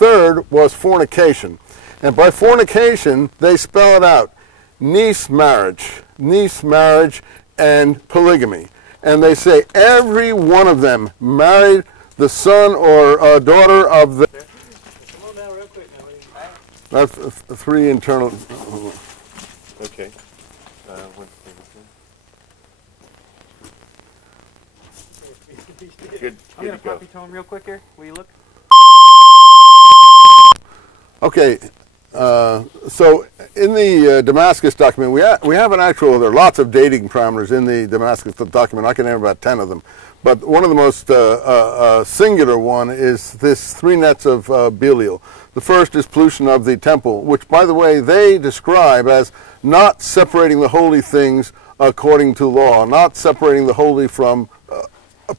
third was fornication. And by fornication, they spell it out. Niece marriage, and polygamy. And they say every one of them married the son or daughter of the... That's three internal... Okay. Good. I'm going to copy to him real quick here. Will you look? Okay. So in the Damascus document, we have an actual, there are lots of dating parameters in the Damascus document. I can name about 10 of them. But one of the most singular one is this 3 nets of Belial. The first is pollution of the temple, which, by the way, they describe as not separating the holy things according to law, not separating the holy from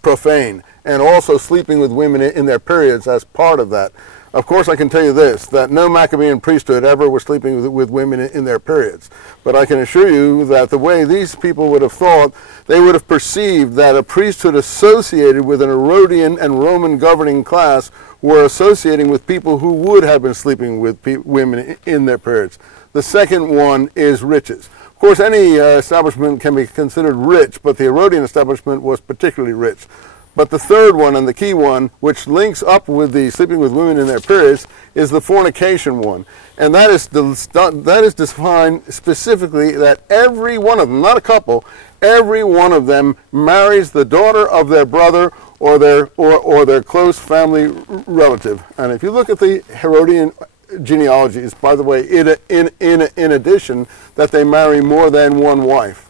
profane, and also sleeping with women in their periods as part of that. Of course, I can tell you this, that no Maccabean priesthood ever was sleeping with women in their periods. But I can assure you that the way these people would have thought, they would have perceived that a priesthood associated with an Herodian and Roman governing class were associating with people who would have been sleeping with women in their periods. The second one is riches. Of course, any establishment can be considered rich, but the Herodian establishment was particularly rich. But the third one, and the key one, which links up with the sleeping with women in their periods, is the fornication one. And that is defined specifically that every one of them, not a couple, every one of them marries the daughter of their brother or their close family relative. And if you look at the Herodian genealogies, by the way, in addition, that they marry more than one wife.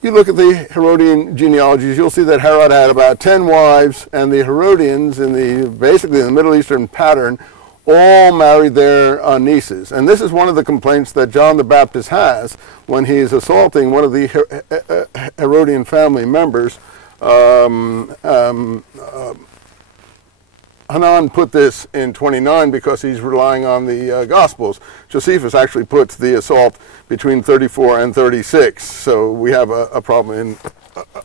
You look at the Herodian genealogies, you'll see that Herod had about 10 wives, and the Herodians, basically in the Middle Eastern pattern, all married their nieces. And this is one of the complaints that John the Baptist has when he's assaulting one of the Herodian family members. Hanan put this in 29 because he's relying on the Gospels. Josephus actually puts the assault between 34 and 36. So we have a problem in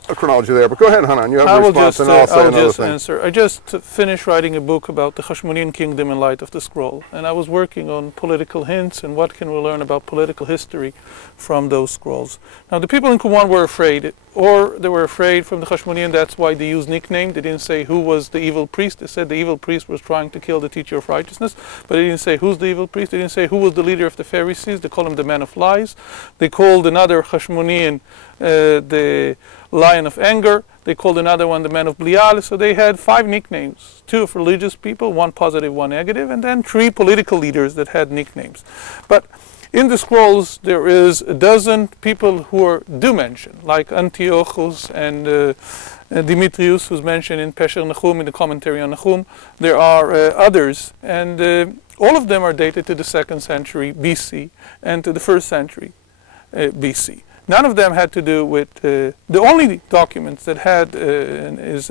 a chronology there. But go ahead, Hanan. You have a response, and I'll say another thing. Answer. I just finished writing a book about the Hashmonean kingdom in light of the scroll. And I was working on political hints and what can we learn about political history from those scrolls. Now, the people in Qumran were afraid, or they were afraid from the Hashmonean. That's why they used nickname. They didn't say who was the evil priest. They said the evil priest was trying to kill the teacher of righteousness, but they didn't say who's the evil priest. They didn't say who was the leader of the Pharisees. They called him the man of lies. They called another Hashmonean the lion of anger. They called another one the man of Belial. So they had 5 nicknames, 2 of religious people, 1 positive, 1 negative, and then 3 political leaders that had nicknames. But in the scrolls, there is a dozen people who are mentioned, like Antiochus and Demetrius, who's mentioned in Pesher Nahum, in the commentary on Nahum. There are others, and all of them are dated to the 2nd century BC and to the 1st century BC. None of them had to do with, the only documents that had is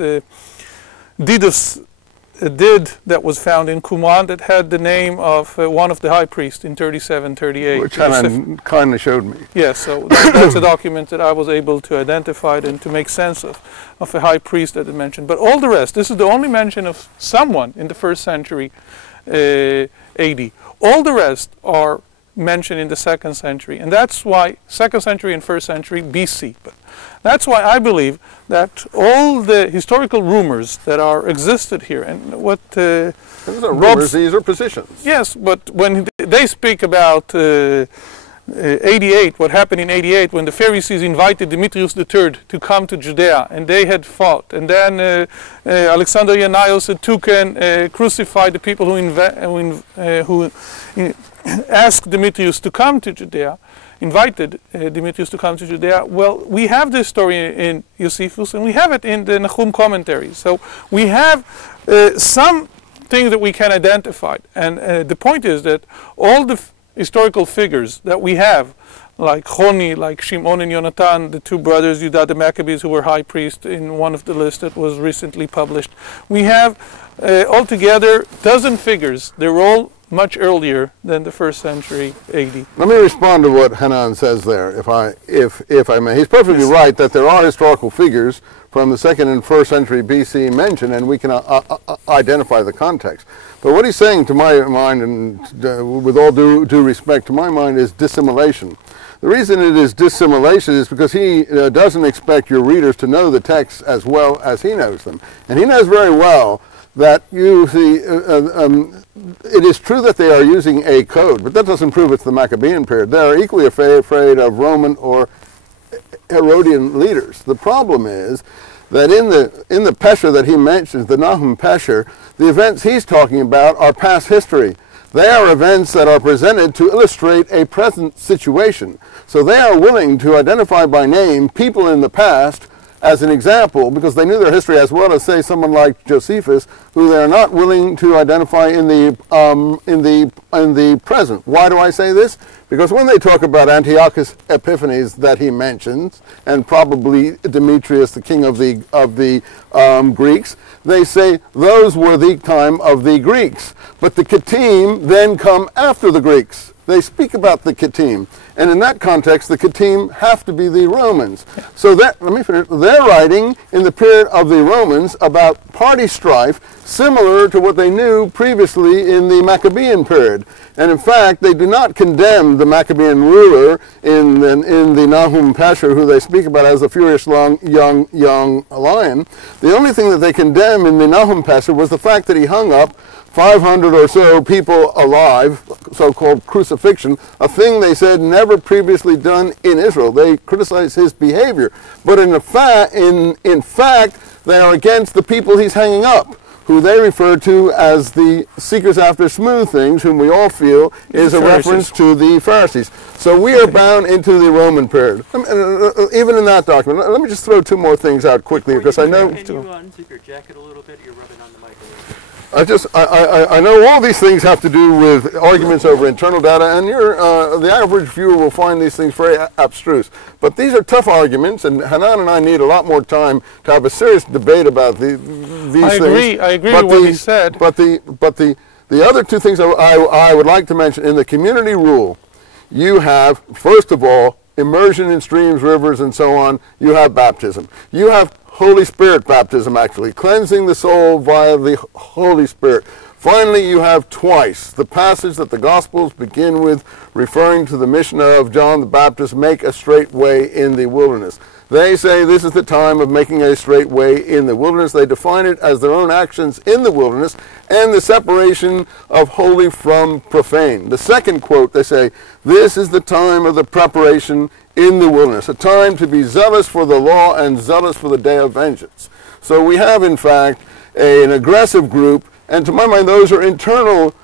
Didos did that was found in Qumran that had the name of one of the high priests in 37-38. Which Hanan kindly showed me. Yes, so that's a document that I was able to identify and to make sense of a high priest that it mentioned. But all the rest, this is the only mention of someone in the 1st century AD. All the rest are mentioned in the 2nd century, and that's why 2nd century and 1st century BC. But that's why I believe that all the historical rumors that are existed here, and what these are rumors, these are positions. Yes, but when they speak about 88, what happened in 88 when the Pharisees invited Demetrius III to come to Judea, and they had fought, and then Alexander Ianios had taken crucified the people who asked Demetrius to come to Judea, invited Demetrius to come to Judea. Well, we have this story in Josephus, and we have it in the Nahum commentary. So we have some things that we can identify. And the point is that all the historical figures that we have, like Choni, like Shimon and Yonatan, the 2 brothers, Judah the Maccabees, who were high priests in one of the lists that was recently published. We have altogether dozen figures. They're all much earlier than the 1st century AD. Let me respond to what Hanan says there, if I may. He's perfectly right that there are historical figures from the 2nd and 1st century BC mentioned, and we can identify the context. But what he's saying, to my mind, and with all due respect to my mind, is dissimulation. The reason it is dissimulation is because he doesn't expect your readers to know the texts as well as he knows them. And he knows very well that you see, it is true that they are using a code, but that doesn't prove it's the Maccabean period. They are equally afraid of Roman or Herodian leaders. The problem is that in the Pesher that he mentions, the Nahum Pesher, the events he's talking about are past history. They are events that are presented to illustrate a present situation. So they are willing to identify by name people in the past as an example, because they knew their history as well as, say, someone like Josephus, who they are not willing to identify in the present. Why do I say this? Because when they talk about Antiochus Epiphanes that he mentions, and probably Demetrius, the king of the Greeks, they say those were the time of the Greeks. But the Kittim then come after the Greeks. They speak about the Kittim. And in that context, the Kittim have to be the Romans. So that, let me finish, they're writing in the period of the Romans about party strife similar to what they knew previously in the Maccabean period. And in fact, they do not condemn the Maccabean ruler in the Nahum Pesher, who they speak about as the furious young lion. The only thing that they condemn in the Nahum Pesher was the fact that he hung up 500 or so people alive, so-called crucifixion, a thing they said never previously done in Israel. They criticize his behavior. But in fact, they are against the people he's hanging up, who they refer to as the seekers after smooth things, whom we all feel is a reference to the Pharisees. So we are bound into the Roman period. Even in that document, let me just throw 2 more things out quickly, because I know... Can you unzip your jacket a little bit? You're rubbing on the mic a little bit. I know all these things have to do with arguments over internal data, and the average viewer will find these things very abstruse. But these are tough arguments, and Hanan and I need a lot more time to have a serious debate about these things. I agree with what he said. But the other 2 things I would like to mention, in the community rule, you have, first of all, immersion in streams, rivers, and so on. You have baptism. You have Holy Spirit baptism, actually, cleansing the soul via the Holy Spirit. Finally, you have twice the passage that the Gospels begin with, referring to the mission of John the Baptist, make a straight way in the wilderness. They say this is the time of making a straight way in the wilderness. They define it as their own actions in the wilderness and the separation of holy from profane. The second quote, they say, this is the time of the preparation in the wilderness, a time to be zealous for the law and zealous for the day of vengeance. So we have, in fact, an aggressive group, and to my mind, those are internal